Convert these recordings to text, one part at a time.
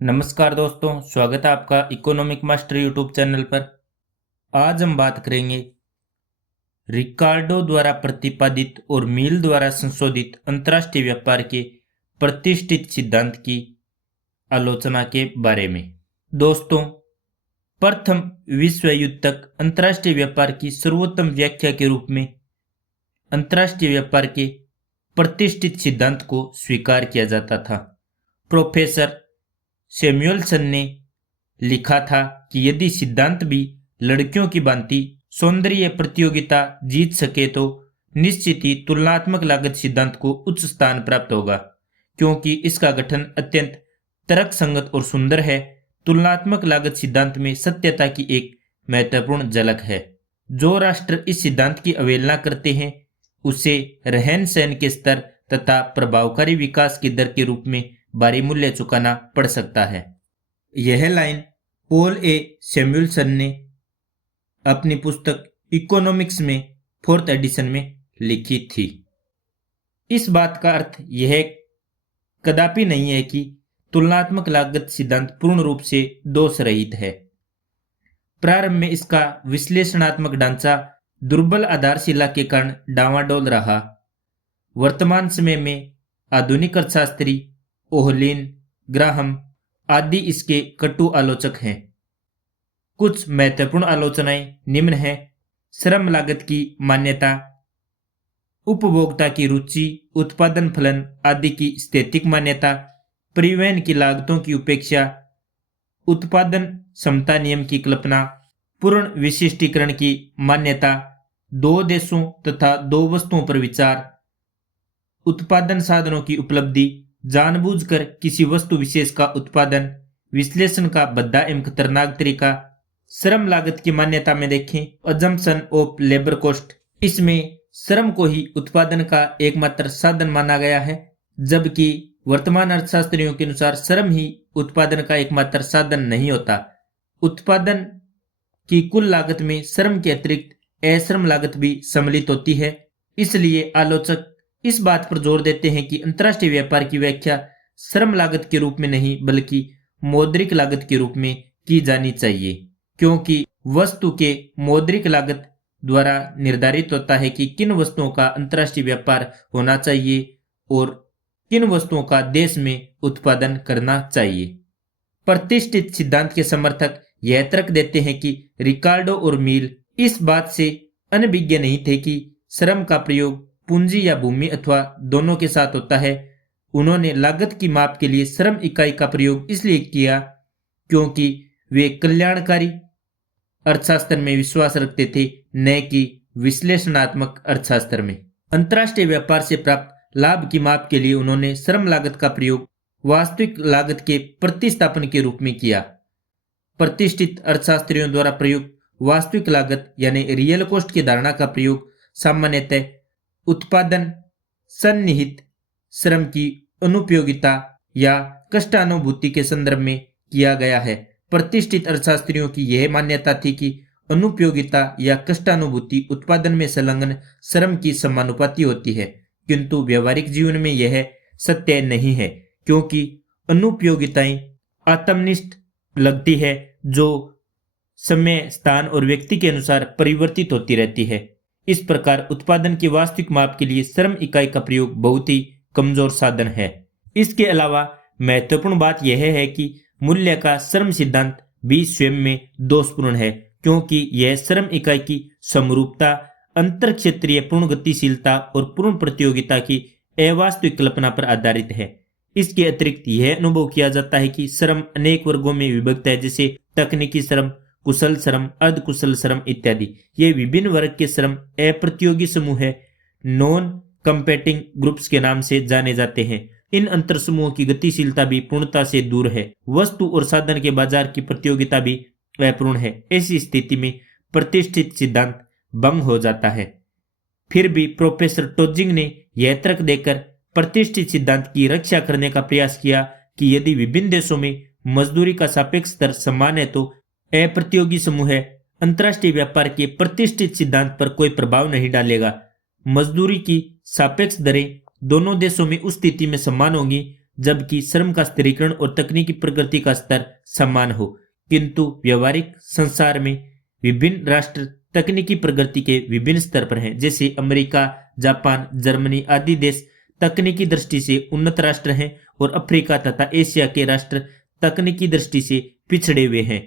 नमस्कार दोस्तों, स्वागत है आपका इकोनॉमिक मास्टर यूट्यूब चैनल पर। आज हम बात करेंगे रिकार्डो द्वारा प्रतिपादित और मील द्वारा संशोधित अंतर्राष्ट्रीय व्यापार के प्रतिष्ठित सिद्धांत की आलोचना के बारे में। दोस्तों, प्रथम विश्व युद्ध तक अंतर्राष्ट्रीय व्यापार की सर्वोत्तम व्याख्या के रूप में अंतर्राष्ट्रीय व्यापार के प्रतिष्ठित सिद्धांत को स्वीकार किया जाता था। प्रोफेसर सैमुअलसन ने लिखा था कि यदि सिद्धांत भी लड़कियों की भांति सौंदर्य प्रतियोगिता जीत सके तो निश्चित ही तुलनात्मक लागत सिद्धांत को उच्च स्थान प्राप्त होगा, क्योंकि इसका गठन अत्यंत तर्कसंगत और सुंदर है। तुलनात्मक लागत सिद्धांत में सत्यता की एक महत्वपूर्ण झलक है। जो राष्ट्र इस सिद्धांत की अवहेलना करते हैं उसे रहन सहन के स्तर तथा प्रभावकारी विकास की दर के रूप में भारी मूल्य चुकाना पड़ सकता है। यह लाइन पॉल ए सैमुअलसन ने अपनी पुस्तक इकोनॉमिक्स में 4th एडिशन में लिखी थी। इस बात का अर्थ यह कदापि नहीं है कि तुलनात्मक लागत सिद्धांत पूर्ण रूप से दोष रहित है। प्रारंभ में इसका विश्लेषणात्मक ढांचा दुर्बल आधारशिला के कारण डावाडोल रहा। वर्तमान समय में आधुनिक अर्थशास्त्री ओहलिन, ग्राहम आदि इसके कटु आलोचक हैं। कुछ महत्वपूर्ण आलोचनाएं निम्न हैं। श्रम लागत की मान्यता, उपभोक्ता की रुचि, उत्पादन फलन आदि की स्थैतिक मान्यता, परिवहन की लागतों की उपेक्षा, उत्पादन क्षमता नियम की कल्पना, पूर्ण विशिष्टीकरण की मान्यता, दो देशों तथा दो वस्तुओं पर विचार, उत्पादन साधनों की उपलब्धि, जानबूझकर किसी वस्तु विशेष का उत्पादन, विश्लेषण का भद्दा एवं खतरनाक तरीका। श्रम लागत की मान्यता में देखें अजम्पशन ऑफ लेबर कॉस्ट। इसमें श्रम को ही उत्पादन का एकमात्र साधन माना गया है, जबकि वर्तमान अर्थशास्त्रियों के अनुसार श्रम ही उत्पादन का एकमात्र साधन नहीं होता। उत्पादन की कुल लागत में श्रम के अतिरिक्त अश्रम लागत भी सम्मिलित होती है। इसलिए आलोचक इस बात पर जोर देते हैं कि अंतर्राष्ट्रीय व्यापार की व्याख्या श्रम लागत के रूप में नहीं बल्कि मौद्रिक लागत के रूप में की जानी चाहिए, क्योंकि वस्तु के मौद्रिक लागत द्वारा निर्धारित होता है कि किन वस्तुओं का अंतर्राष्ट्रीय व्यापार होना चाहिए और किन वस्तुओं का देश में उत्पादन करना चाहिए। प्रतिष्ठित सिद्धांत के समर्थक यह तर्क देते हैं कि रिकार्डो और मील इस बात से अनभिज्ञ नहीं थे कि श्रम का प्रयोग पूंजी या भूमि अथवा दोनों के साथ होता है। उन्होंने लागत की माप के लिए श्रम इकाई का प्रयोग इसलिए किया क्योंकि वे कल्याणकारी अर्थशास्त्र में विश्वास रखते थे, न कि विश्लेषणात्मक अर्थशास्त्र में। अंतर्राष्ट्रीय व्यापार से प्राप्त लाभ की माप के लिए उन्होंने श्रम लागत का प्रयोग वास्तविक लागत के प्रतिस्थापन के रूप में किया। प्रतिष्ठित अर्थशास्त्रियों द्वारा प्रयुक्त वास्तविक लागत यानी रियल कॉस्ट की धारणा का प्रयोग सामान्यतः उत्पादन सन्निहित श्रम की अनुपयोगिता या कष्टानुभूति के संदर्भ में किया गया है। प्रतिष्ठित अर्थशास्त्रियों की यह मान्यता थी कि अनुपयोगिता या कष्टानुभूति उत्पादन में संलग्न श्रम की समानुपाती होती है, किंतु व्यवहारिक जीवन में यह सत्य नहीं है, क्योंकि अनुपयोगिताएं आत्मनिष्ठ लगती है जो समय, स्थान और व्यक्ति के अनुसार परिवर्तित होती रहती है। इस प्रकार उत्पादन की वास्तविक माप के लिए श्रम इकाई का प्रयोग बहुत ही कमजोर साधन है। इसके अलावा महत्वपूर्ण बात यह है कि मूल्य का श्रम सिद्धांत भी स्वयं में दोषपूर्ण है, क्योंकि यह श्रम इकाई की समरूपता, अंतर क्षेत्रीय पूर्ण गतिशीलता और पूर्ण प्रतियोगिता की अवास्तविक कल्पना पर आधारित है। इसके अतिरिक्त यह अनुभव किया जाता है कि श्रम अनेक वर्गों में विभक्त है, जैसे तकनीकी श्रम, कुशल श्रम, अर्धकुशल श्रम इत्यादि। ये विभिन्न वर्ग के श्रम अप्रतियोगी समूह है, नॉन कंपेटिंग ग्रुप्स के नाम से जाने जाते हैं। इन अंतर समूहों की गतिशीलता भी पूर्णता से दूर है। वस्तु और साधन के बाजार की प्रतियोगिता भी अपूर्ण है। ऐसी स्थिति में प्रतिष्ठित सिद्धांत भंग हो जाता है। फिर भी प्रोफेसर टोजिंग ने यह तर्क देकर प्रतिष्ठित सिद्धांत की रक्षा करने का प्रयास किया कि यदि विभिन्न देशों में मजदूरी का सापेक्ष स्तर समान है तो अप्रतियोगी समूह अंतर्राष्ट्रीय व्यापार के प्रतिष्ठित सिद्धांत पर कोई प्रभाव नहीं डालेगा। मजदूरी की सापेक्ष दरें दोनों देशों में उस स्थिति में समान होंगी जबकि श्रम का स्थिरीकरण और तकनीकी प्रगति का स्तर समान हो। किंतु व्यवहारिक संसार में विभिन्न राष्ट्र तकनीकी प्रगति के विभिन्न स्तर पर हैं। जैसे अमेरिका, जापान, जर्मनी आदि देश तकनीकी दृष्टि से उन्नत राष्ट्र हैं और अफ्रीका तथा एशिया के राष्ट्र तकनीकी दृष्टि से पिछड़े हुए हैं।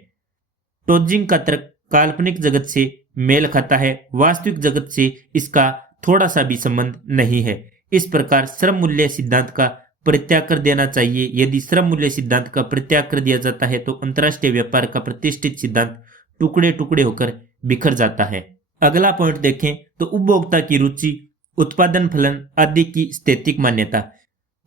टोजिंग का तर्क काल्पनिक जगत से मेल खाता है, वास्तविक जगत से इसका थोड़ा सा भी संबंध नहीं है। इस प्रकार श्रम मूल्य सिद्धांत का परित्याग कर देना चाहिए। यदि श्रम मूल्य सिद्धांत का परित्याग कर दिया जाता है तो अंतर्राष्ट्रीय व्यापार का प्रतिष्ठित सिद्धांत टुकड़े टुकड़े होकर बिखर जाता है। अगला पॉइंट देखें तो उपभोक्ता की रुचि, उत्पादन फलन आदि की स्थैतिक मान्यता।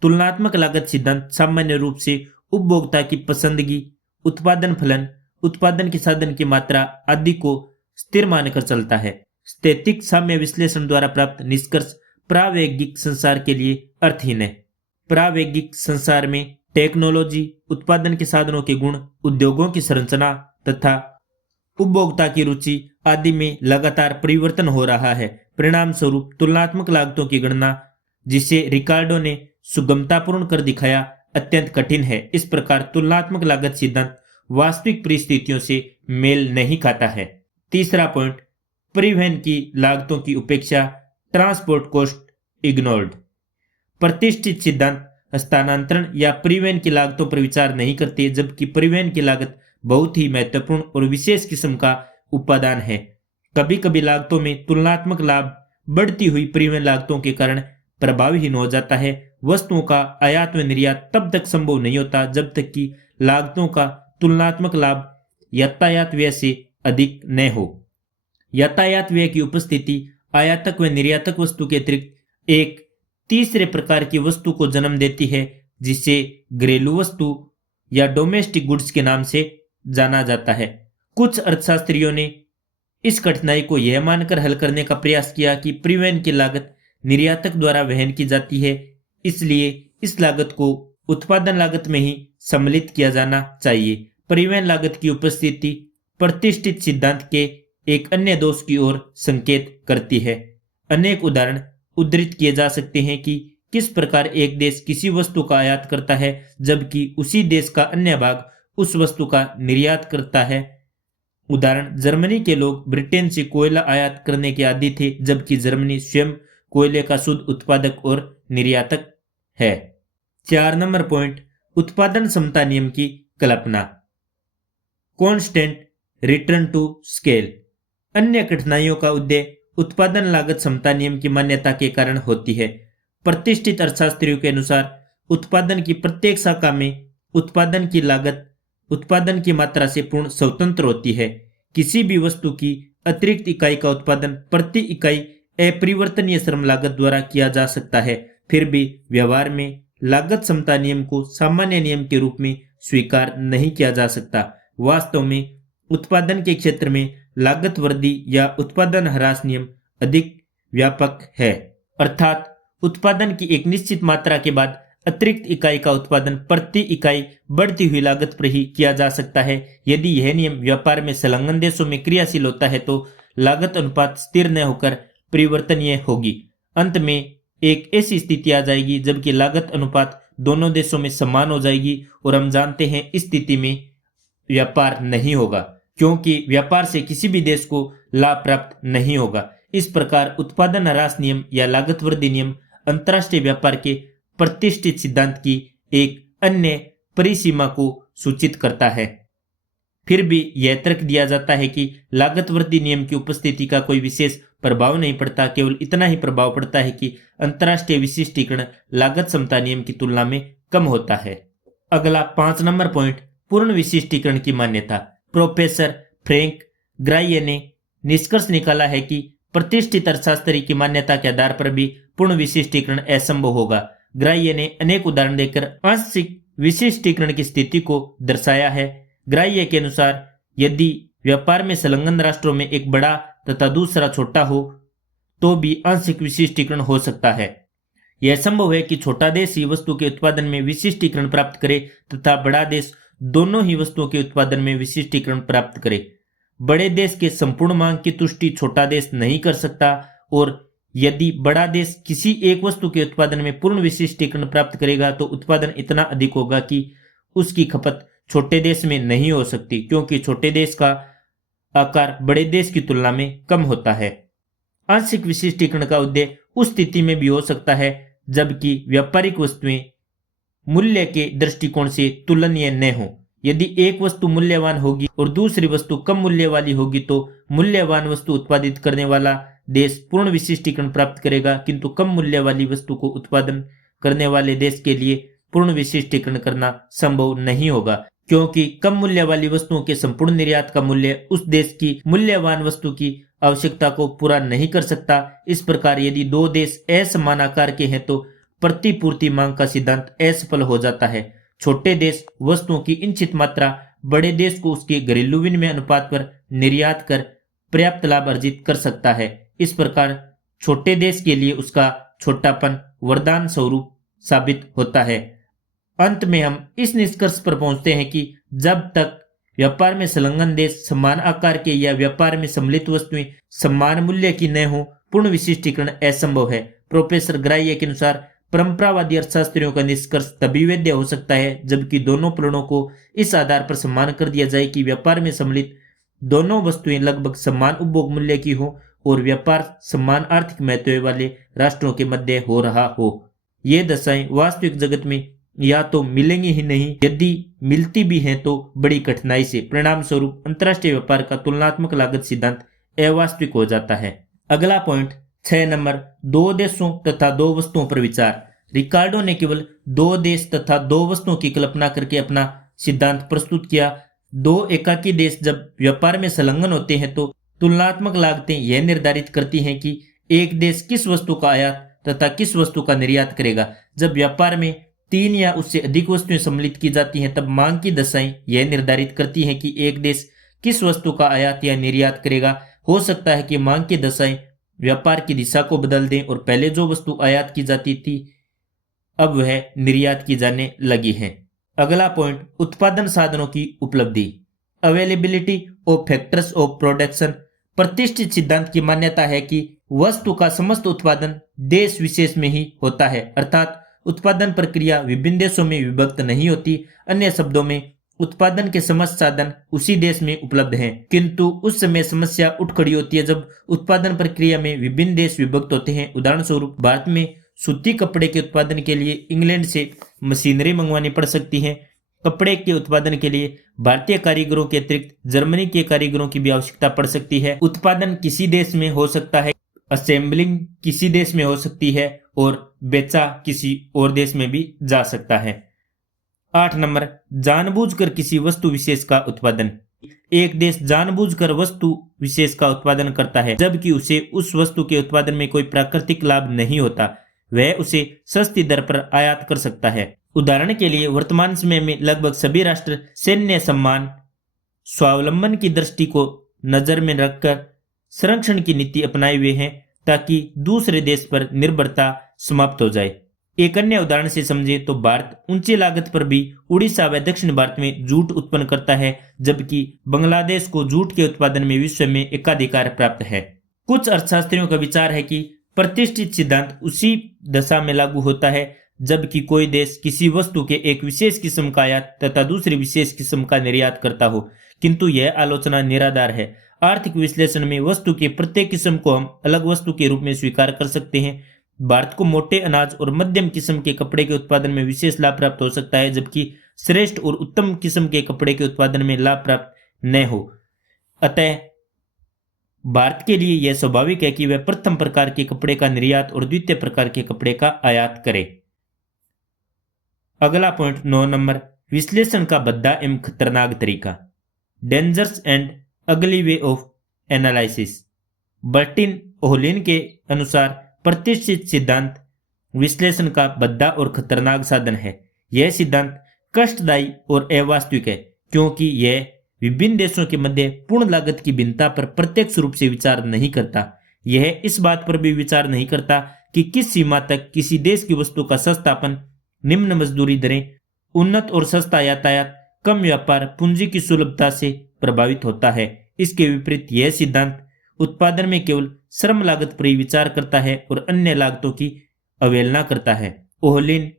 तुलनात्मक लागत सिद्धांत सामान्य रूप से उपभोक्ता की पसंदगी, उत्पादन फलन, उत्पादन के साधन की मात्रा आदि को स्थिर मानकर चलता है। स्थैतिक साम्य विश्लेषण द्वारा प्राप्त निष्कर्ष प्रावैगिक संसार के लिए अर्थहीन है। प्रावैगिक संसार में टेक्नोलॉजी, उत्पादन के साधनों के गुण, उद्योगों की संरचना तथा उपभोक्ता की रुचि आदि में लगातार परिवर्तन हो रहा है। परिणाम स्वरूप तुलनात्मक लागतों की गणना, जिसे रिकार्डो ने सुगमतापूर्ण कर दिखाया, अत्यंत कठिन है। इस प्रकार तुलनात्मक लागत सिद्धांत वास्तविक परिस्थितियों से मेल नहीं खाता है। तीसरा पॉइंट, परिवहन की लागतों की उपेक्षा, ट्रांसपोर्ट कॉस्ट इग्नोर्ड। प्रतिष्ठित सिद्धांत हस्तांतरण या परिवहन की लागतों पर विचार नहीं करते, जबकि परिवहन की लागत बहुत ही महत्वपूर्ण और विशेष किस्म का उपादान है। कभी कभी लागतों में तुलनात्मक लाभ बढ़ती हुई परिवहन लागतों के कारण प्रभावहीन हो जाता है। वस्तुओं का आयात व निर्यात तब तक संभव नहीं होता जब तक कि लागतों का तुलनात्मक लाभ यातायात व्यय से अधिक न हो। यातायात व्यय की उपस्थिति आयातक व निर्यातक वस्तु के अतिरिक्त एक तीसरे प्रकार की वस्तु को जन्म देती है, जिसे घरेलू वस्तु या डोमेस्टिक गुड्स के नाम से जाना जाता है। कुछ अर्थशास्त्रियों ने इस कठिनाई को यह मानकर हल करने का प्रयास किया कि परिवहन की लागत निर्यातक द्वारा वहन की जाती है, इसलिए इस लागत को उत्पादन लागत में ही सम्मिलित किया जाना चाहिए। परिवहन लागत की उपस्थिति प्रतिष्ठित सिद्धांत के एक अन्य दोष की ओर संकेत करती है। अनेक उदाहरण उद्धृत किए जा सकते हैं कि किस प्रकार एक देश किसी वस्तु का आयात करता है जबकि उसी देश का अन्य भाग उस वस्तु का निर्यात करता है। उदाहरण, जर्मनी के लोग ब्रिटेन से कोयला आयात करने के आदी थे, जबकि जर्मनी स्वयं कोयले का शुद्ध उत्पादक और निर्यातक है। 4 नंबर पॉइंट, उत्पादन समता नियम की कल्पना, कॉन्स्टेंट रिटर्न टू स्केल। अन्य कठिनाइयों का उदय उत्पादन लागत समता नियम की मान्यता के कारण होती है। प्रतिष्ठित अर्थशास्त्रियों के अनुसार उत्पादन की प्रत्येक शाखा में उत्पादन की लागत उत्पादन की मात्रा से पूर्ण स्वतंत्र होती है। किसी भी वस्तु की अतिरिक्त इकाई का उत्पादन प्रति इकाई अपरिवर्तनीय श्रम लागत द्वारा किया जा सकता है। फिर भी व्यवहार में लागत समता नियम को सामान्य नियम के रूप में स्वीकार नहीं किया जा सकता। वास्तव में उत्पादन के क्षेत्र में लागत वृद्धि या उत्पादन ह्रास नियम अधिक व्यापक है, अर्थात उत्पादन की एक निश्चित मात्रा के बाद अतिरिक्त इकाई का उत्पादन प्रति इकाई बढ़ती हुई लागत पर ही किया जा सकता है। यदि यह नियम व्यापार में संलग्न देशों में क्रियाशील होता है तो लागत अनुपात स्थिर न होकर परिवर्तनीय होगी। अंत में एक ऐसी स्थिति आ जाएगी जबकि लागत अनुपात दोनों देशों में समान हो जाएगी और हम जानते हैं इस स्थिति में व्यापार नहीं होगा, क्योंकि व्यापार से किसी भी देश को लाभ प्राप्त नहीं होगा। इस प्रकार उत्पादन ह्रास नियम या लागत वृद्धि नियम अंतर्राष्ट्रीय व्यापार के प्रतिष्ठित सिद्धांत की एक अन्य परिसीमा को सूचित करता है। फिर भी यह तर्क दिया जाता है कि लागत वृद्धि नियम की उपस्थिति का कोई विशेष प्रभाव नहीं पड़ता, केवल इतना ही प्रभाव पड़ता है कि अंतर्राष्ट्रीय विशिष्टीकरण लागत समता नियम की तुलना में कम होता है। अगला 5 नंबर पॉइंट, पूर्ण विशिष्टीकरण की मान्यता। प्रोफेसर फ्रैंक ग्राइये ने निष्कर्ष निकाला है कि प्रतिष्ठित अर्थशास्त्री की मान्यता के आधार पर भी पूर्ण विशिष्टीकरण असंभव होगा। ग्राइये ने अनेक उदाहरण देकर आंशिक विशिष्टीकरण की स्थिति को दर्शाया है। ग्राइये के अनुसार यदि व्यापार में संलग्न राष्ट्रों में एक बड़ा तथा दूसरा छोटा हो तो भी आंशिक विशिष्टीकरण हो सकता है। यह संभव है कि छोटा देश ही वस्तु के उत्पादन में विशिष्टीकरण प्राप्त करे तथा बड़ा देश दोनों ही वस्तुओं के उत्पादन में विशिष्टीकरण प्राप्त करे। बड़े देश के संपूर्ण मांग की तुष्टि छोटा देश नहीं कर सकता और यदि बड़ा देश किसी एक वस्तु के उत्पादन में पूर्ण विशिष्टीकरण प्राप्त करेगा तो उत्पादन इतना अधिक होगा कि उसकी खपत छोटे देश में नहीं हो सकती, क्योंकि छोटे देश का आकार बड़े देश की तुलना में कम होता है। आंशिक विशिष्टीकरण का उद्देश्य उस स्थिति में भी हो सकता है जबकि व्यापारिक वस्तुएं मूल्य के दृष्टिकोण से तुलनीय न हो। यदि एक वस्तु मूल्यवान होगी और दूसरी वस्तु कम मूल्य वाली होगी तो मूल्यवान वस्तु उत्पादित करने वाला देश पूर्ण विशिष्टीकरण प्राप्त करेगा, किंतु कम मूल्य वाली वस्तु को उत्पादन करने वाले देश के लिए पूर्ण विशिष्टीकरण करना संभव नहीं होगा, क्योंकि कम मूल्य वाली वस्तुओं के संपूर्ण निर्यात का मूल्य उस देश की मूल्यवान वस्तु की आवश्यकता को पूरा नहीं कर सकता। इस प्रकार यदि दो देश असमान आकार के हैं तो प्रतिपूर्ति मांग का सिद्धांत असफल हो जाता है। छोटे देश वस्तुओं की इच्छित मात्रा बड़े देश को उसके घरेलू विनिमय अनुपात पर निर्यात कर पर्याप्त लाभ अर्जित कर सकता है। इस प्रकार छोटे देश के लिए उसका छोटापन वरदान स्वरूप साबित होता है। अंत में हम इस निष्कर्ष पर पहुंचते हैं कि जब तक व्यापार में संलग्न देश समान आकार के या व्यापार में सम्मिलित वस्तुएं समान मूल्य की न हो, पूर्ण विशिष्टीकरण असंभव है। प्रोफेसर ग्राह्य के अनुसार परंपरावादी अर्थशास्त्रियों का निष्कर्ष तभी वैध हो सकता है जबकि दोनों प्रणों को इस आधार पर समान कर दिया जाए कि व्यापार में सम्मिलित दोनों वस्तुएं लगभग समान उपभोग मूल्य की हो और व्यापार समान आर्थिक महत्व वाले राष्ट्रों के मध्य हो रहा हो। ये दशाएं वास्तविक जगत में या तो मिलेंगी ही नहीं, यदि मिलती भी हैं तो बड़ी कठिनाई से। परिणाम स्वरूप अंतर्राष्ट्रीय व्यापार का तुलनात्मक लागत सिद्धांत अवास्तविक हो जाता है। अगला पॉइंट 6 नंबर, दो देशों तथा दो वस्तुओं पर विचार। रिकार्डो ने केवल दो देश तथा दो वस्तुओं की कल्पना करके अपना सिद्धांत प्रस्तुत किया। दो एकाकी देश जब व्यापार में संलग्न होते हैं तो तुलनात्मक लागतें यह निर्धारित करती हैं कि एक देश किस वस्तु का आयात तथा किस वस्तु का निर्यात करेगा। जब व्यापार में 3 या उससे अधिक वस्तुएं सम्मिलित की जाती हैं तब मांग की दशाएं यह निर्धारित करती हैं कि एक देश किस वस्तु का आयात या निर्यात करेगा। हो सकता है कि मांग की दशाएं व्यापार की दिशा को बदल दें और पहले जो वस्तु आयात की जाती थी अब वह निर्यात की जाने लगी है। अगला पॉइंट, उत्पादन साधनों की उपलब्धि। Availability of factors of production. प्रतिष्ठित सिद्धांत की मान्यता है कि वस्तु का समस्त उत्पादन देश विशेष में ही होता है, अर्थात उत्पादन प्रक्रिया विभिन्न देशों में विभक्त नहीं होती। अन्य शब्दों में उत्पादन के समस्त साधन उसी देश में उपलब्ध हैं, किंतु उस समय समस्या उठ खड़ी होती है जब उत्पादन प्रक्रिया में विभिन्न देश विभक्त होते हैं। उदाहरण स्वरूप भारत में सूती कपड़े के उत्पादन के लिए इंग्लैंड से मशीनरी मंगवानी पड़ सकती है। कपड़े के उत्पादन के लिए भारतीय कारीगरों के अतिरिक्त जर्मनी के कारीगरों की भी आवश्यकता पड़ सकती है। उत्पादन किसी देश में हो सकता है, असेंबलिंग किसी देश में हो सकती है और बेचा किसी और देश में भी जा सकता है। 8 नंबर, जानबूझकर किसी वस्तु विशेष का उत्पादन। एक देश जानबूझकर वस्तु विशेष का उत्पादन करता है जबकि उसे उस वस्तु के उत्पादन में कोई प्राकृतिक लाभ नहीं होता, वह उसे सस्ती दर पर आयात कर सकता है। उदाहरण के लिए वर्तमान समय में लगभग सभी राष्ट्र सैन्य सम्मान स्वावलंबन की दृष्टि को नजर में रखकर संरक्षण की नीति अपनाए हुए हैं ताकि दूसरे देश पर निर्भरता समाप्त हो जाए। एक अन्य उदाहरण से समझे तो भारत ऊंची लागत पर भी उड़ीसा व दक्षिण भारत में जूट उत्पन्न करता है जबकि बांग्लादेश को जूट के उत्पादन में विश्व में एकाधिकार प्राप्त है। कुछ अर्थशास्त्रियों का विचार है कि प्रतिष्ठित सिद्धांत उसी दशा में लागू होता है जबकि कोई देश किसी वस्तु के एक विशेष किस्म का आयात तथा दूसरी विशेष किस्म का निर्यात करता हो, किंतु यह आलोचना निराधार है। आर्थिक विश्लेषण में वस्तु के प्रत्येक किस्म को हम अलग वस्तु के रूप में स्वीकार कर सकते हैं। भारत को मोटे अनाज और मध्यम किस्म के कपड़े के उत्पादन में विशेष लाभ प्राप्त हो सकता है जबकि श्रेष्ठ और उत्तम किस्म के कपड़े के उत्पादन में लाभ प्राप्त न हो। अतः भारत के लिए यह स्वाभाविक है कि वह प्रथम प्रकार के कपड़े का निर्यात और द्वितीय प्रकार के कपड़े का आयात करे। अगला पॉइंट 9 नंबर, विश्लेषण का भद्दा एवं खतरनाक तरीका। डेंजर्स एंड अगली way of analysis. Bertin Ohlin के अनुसार प्रतिष्ठित सिद्धांत विश्लेषण का भद्दा और खतरनाक साधन है। यह सिद्धांत कष्टदायी और अवास्तविक है क्योंकि यह विभिन्न देशों के मध्य पूर्ण लागत की भिन्नता पर प्रत्यक्ष रूप से विचार नहीं करता। यह इस बात पर भी विचार नहीं करता कि किस सीमा तक किसी देश की वस्तु का सस्तापन, निम्न मजदूरी दरें, उन्नत और सस्ता यातायात, कम व्यापार, पूंजी की सुलभता से प्रभावित होता है। इसके विपरीत यह सिद्धांत उत्पादन में केवल श्रम लागत पर ही विचार करता है और अन्य लागतों की अवहेलना करता है। ओहलिन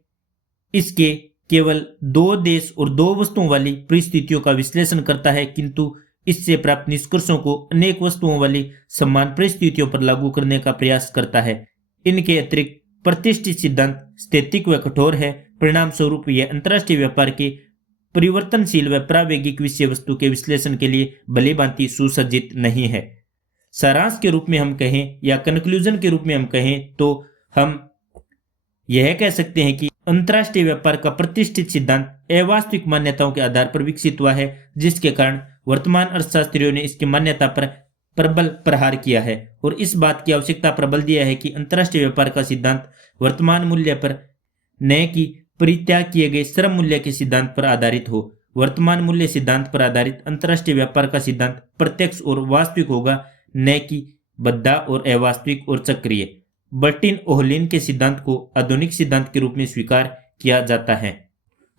इसके केवल दो देश और दो वस्तुओं वाली परिस्थितियों का विश्लेषण करता है, किंतु इससे प्राप्त निष्कर्षों को अनेक वस्तुओं वाली समान परिस्थितियों पर लागू करने का प्रयास करता है। इनके अतिरिक्त प्रतिष्ठित सिद्धांत स्थैतिक व कठोर है। परिणाम स्वरूप यह अंतर्राष्ट्रीय व्यापार के परिवर्तनशील व प्रावेगिक विषय वस्तु के विश्लेषण के लिए भली भांति सुसज्जित नहीं है। सारांश के रूप में हम कहें या कंक्लूजन के रूप में हम कहें तो हम यह कह सकते हैं कि अंतर्राष्ट्रीय व्यापार का प्रतिष्ठित सिद्धांत अवास्तविक मान्यताओं के आधार पर विकसित हुआ है, जिसके कारण वर्तमान अर्थशास्त्रियों ने इसकी मान्यता पर प्रबल प्रहार किया है और इस बात की आवश्यकता पर बल दिया है कि अंतर्राष्ट्रीय व्यापार का सिद्धांत वर्तमान मूल्य पर न कि परित्याग किए गए श्रम मूल्य के सिद्धांत पर आधारित हो। वर्तमान मूल्य सिद्धांत पर आधारित अंतर्राष्ट्रीय व्यापार का सिद्धांत प्रत्यक्ष और वास्तविक होगा, न कि बद्धा और अवास्तविक और चक्रीय। बर्टिन ओहलिन के सिद्धांत को आधुनिक सिद्धांत के रूप में स्वीकार किया जाता है।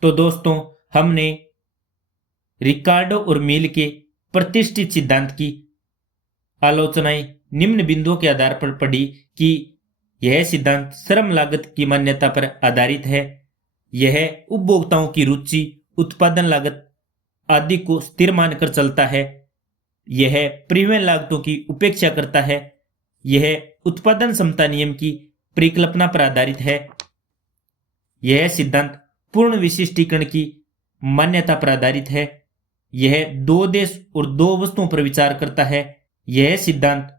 तो दोस्तों, हमने रिकार्डो और मिल के प्रतिष्ठित सिद्धांत की आलोचनाएं निम्न बिंदुओं के आधार पर पढ़ी कि यह सिद्धांत श्रम लागत की मान्यता पर आधारित है। यह उपभोक्ताओं की रुचि, उत्पादन लागत आदि को स्थिर मानकर चलता है। यह परिवहन लागतों की उपेक्षा करता है। यह उत्पादन क्षमता नियम की परिकल्पना पर आधारित है। यह सिद्धांत पूर्ण विशिष्टीकरण की मान्यता पर आधारित है। यह दो देश और दो वस्तुओं पर विचार करता है। यह सिद्धांत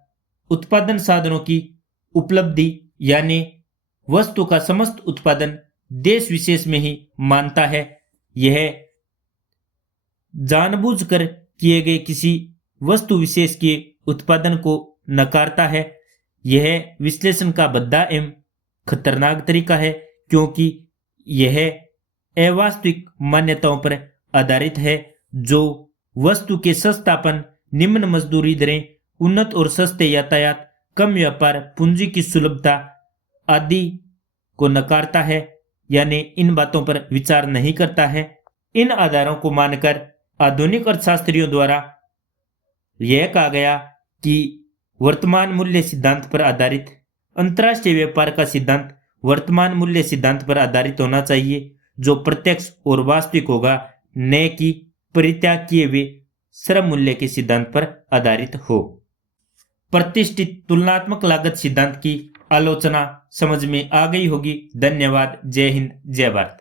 उत्पादन साधनों की उपलब्धि यानी वस्तु का समस्त उत्पादन देश विशेष में ही मानता है। यह जानबूझकर किए गए किसी वस्तु विशेष के उत्पादन को नकारता है। यह विश्लेषण का भद्दा एवं खतरनाक तरीका है, क्योंकि यह अवास्तविक मान्यताओं पर आधारित है जो वस्तु के सस्तापन, निम्न मजदूरी दरें, उन्नत और सस्ते यातायात, कम व्यापार, पूंजी की सुलभता आदि को नकारता है, यानी इन बातों पर विचार नहीं करता है। इन आधारों को मानकर आधुनिक अर्थशास्त्रियों द्वारा यह कहा गया कि वर्तमान मूल्य सिद्धांत पर आधारित अंतर्राष्ट्रीय व्यापार का सिद्धांत वर्तमान मूल्य सिद्धांत पर आधारित होना चाहिए, जो प्रत्यक्ष और वास्तविक होगा, न कि परित्याग किए हुए श्रम मूल्य के सिद्धांत पर आधारित हो। प्रतिष्ठित तुलनात्मक लागत सिद्धांत की आलोचना समझ में आ गई होगी। धन्यवाद। जय हिंद, जय भारत।